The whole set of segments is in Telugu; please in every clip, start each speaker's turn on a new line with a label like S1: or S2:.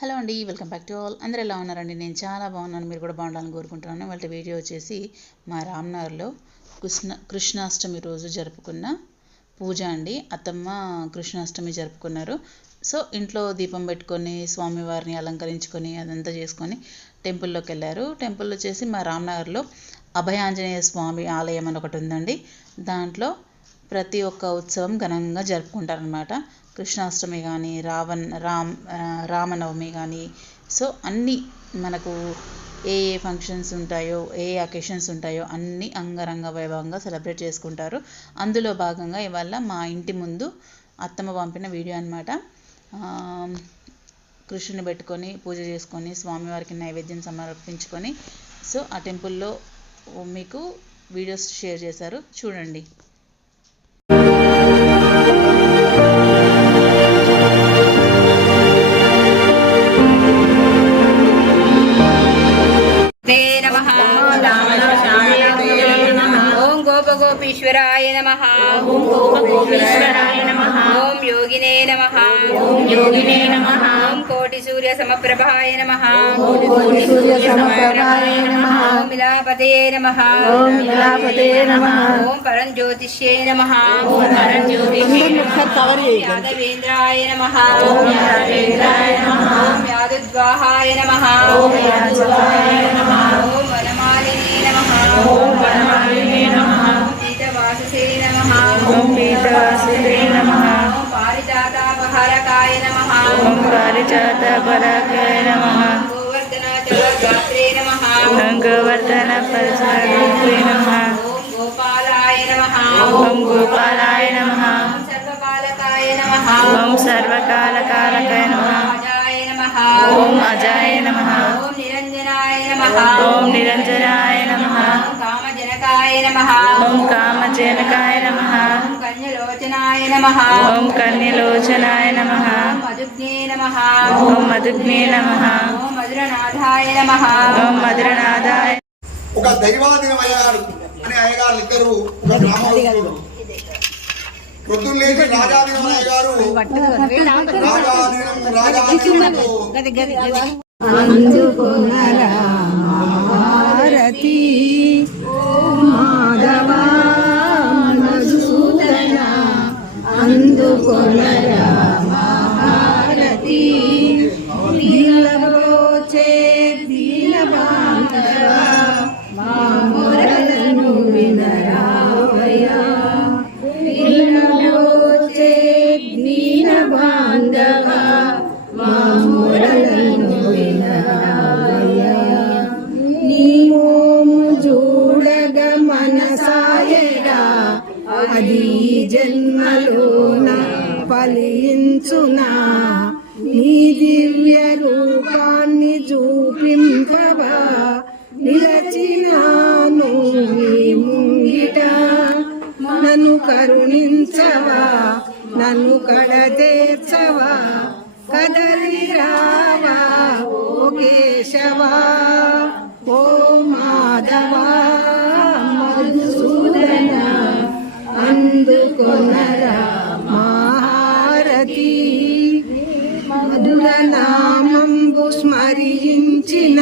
S1: హలో అండి వెల్కమ్ బ్యాక్ టు ఆల్. అందరూ ఎలా ఉన్నారండి? నేను చాలా బాగున్నాను. మీరు కూడా బాగుండాలని కోరుకుంటున్నాను. వాళ్ళ వీడియో వచ్చేసి మా రామ్నగర్లో కృష్ణ కృష్ణాష్టమి రోజు జరుపుకున్న పూజ అండి. అత్తమ్మ కృష్ణాష్టమి జరుపుకున్నారు. సో ఇంట్లో దీపం పెట్టుకొని స్వామివారిని అలంకరించుకొని అదంతా చేసుకొని టెంపుల్లోకి వెళ్ళారు. టెంపుల్ వచ్చేసి మా రామ్నగర్లో అభయాంజనేయ స్వామి ఆలయం అని ఒకటి ఉందండి. దాంట్లో ప్రతి ఒక్క ఉత్సవం ఘనంగా జరుపుకుంటారనమాట కృష్ణాష్టమి కానీ రావణ్ రామ్ రామనవమి కానీ సో అన్నీ మనకు ఏ ఏ ఫంక్షన్స్ ఉంటాయో ఏ ఏ అకేషన్స్ ఉంటాయో అన్నీ అంగరంగ వైభవంగా సెలబ్రేట్ చేసుకుంటారు. అందులో భాగంగా ఇవాళ మా ఇంటి ముందు అత్తమ్మ పంపిన వీడియో అనమాట కృష్ణుని పెట్టుకొని పూజ చేసుకొని స్వామివారికి నైవేద్యం సమర్పించుకొని. సో ఆ టెంపుల్లో మీకు వీడియోస్ షేర్ చేశారు. చూడండి.
S2: गोपगोपीश्वराय नमः ॐ योगिने नमः
S3: योगिने नमः
S2: ॐ कोटिसूर्यसमप्रभाय नमः
S3: सूर्यसमप्रभाय नमः
S2: ॐ मिलापते नमः
S3: ॐ मिलापते नमः
S2: ॐ परञ्ज्योतिष्ये नमः
S3: ॐ परञ्ज्योतिषे
S2: ॐ यादवेन्द्राय नमः
S3: यादवेन्द्राय नमः
S2: ॐ यादुद्वाहाय नमः
S3: ॐ यादवाय नमः
S2: ॐ वनमालिने नमः ఓం
S3: పీతవాసుదే నమ పారిజాతాపహారకాయ
S2: నమ ఓం పారిజాతాపరాకాయ
S3: నమ గోవర్ధనజలగాత్రే నమ
S2: ఓం గోవర్ధన నిరంజనాయ
S3: నమ కామజనకాయ నమ
S2: ఓం ఉజ్జయనకాయ నమ.
S3: కన్యలోచనాయ నమ. ఓం
S2: కన్యలోచనాయ నమ. మధుగ్నే
S3: నమ. ఓం మధుగ్నే
S2: నమ. మధురనాథాయ నమ.
S3: ఓం మధురనాథాయ.
S4: ఒక దైవాధీనం అయ్యగారు అని అయ్యగారు ఇద్దరు ఒక గ్రామంలో పొద్దున్న లేచి రాజాధీనం అయ్యగారు రాజాధీనం రాజాధీనం
S5: అందుకున్న అది జన్మలోన ఫలించునా నీ దివ్య రూపాన్ని చూపింపవా? నిలచినాను నీ ముంగిట. నన్ను కరుణించవా? నన్ను కడతీర్చవా? కదలి రావా? ఓ కేశవా? ఓ మాధవా? మధుసూదన అందుకొనరా మహారతి మధుర నామంబు స్మరించిన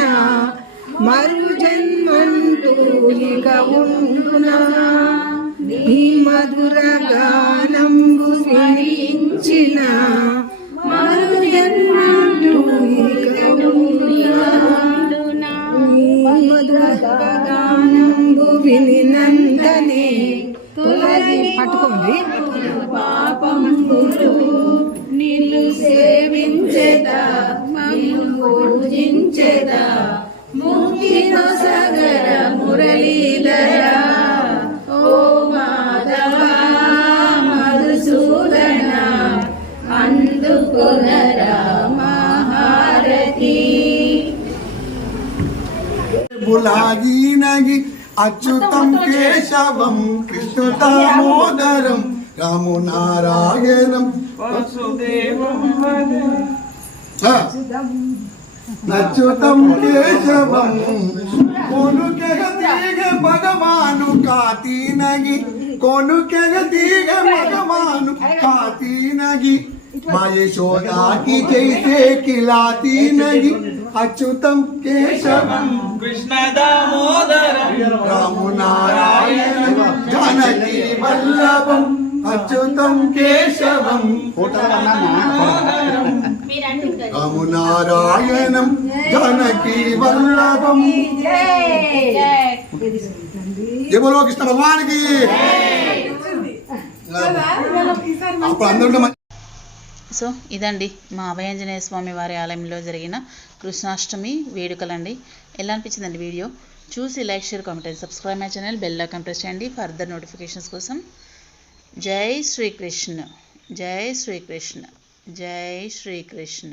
S5: మరు జన్మంటూ ఇక ఉండునా? నీ మధుర గానంబు వినించిన? మరు జన్మంటూ ఇక ఉండునా? మధుర గానంబు వినినందనే? తొలగి పట్టుకోండి. పాపంబులు నిన్ను సేవించేదా? పూజించేదా? నొసగర మురళీధర ఓ మాధవ మధుసూదన అందుకొనరా మహారతి
S4: బులాగి నగి అచ్యుతం కేశవం కృష్ణ దామోదరం రాము నారాయణం ఆ. నచ్చుతం కేశవం కొనుకెగ తీగె భగవాను కాతీనగి కొనుకెగ తీగె భగవాను కాతీనగి మా యశోదాకి చేసే కిలాతీనగి అచ్యుతం కేశవం.
S6: కృష్ణ దామోదరం.
S4: రామునారాయణ జానకి వల్లభం. అచ్యుతం కేశవం. ఫోటో రామునారాయణం జనకి వల్లభం. ఏమో కృష్ణ భగవానికి
S1: సో ఇదండి మా అభయాంజనేయ స్వామి వారి ఆలయంలో జరిగిన కృష్ణాష్టమి వేడుకలండి. ఎలా అనిపించిందండి వీడియో? చూసి like share comment subscribe my channel bell icon press చేయండి ఫర్దర్ నోటిఫికేషన్స్ కోసం. జై శ్రీకృష్ణ. జై శ్రీకృష్ణ. జై శ్రీకృష్ణ.